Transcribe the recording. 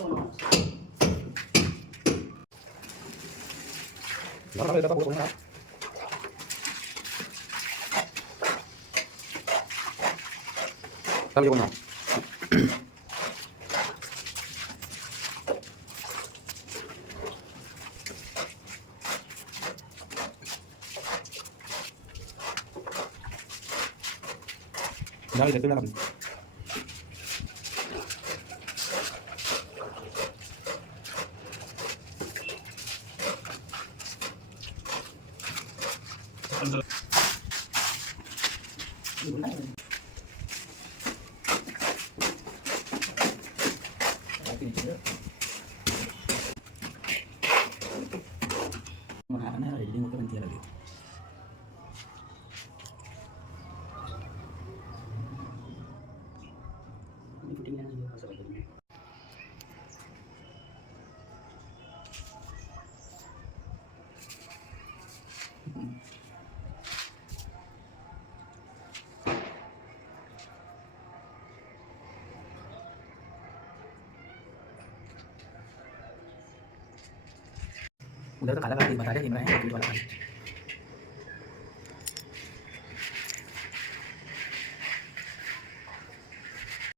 Nó lên tao cũng không. Tao vô nào. Đây để tôi làm. Mana ada di muka nanti lagi. Ini putingnya juga sebetulnya. Udah tuh kata kata di batalnya di mana? Itu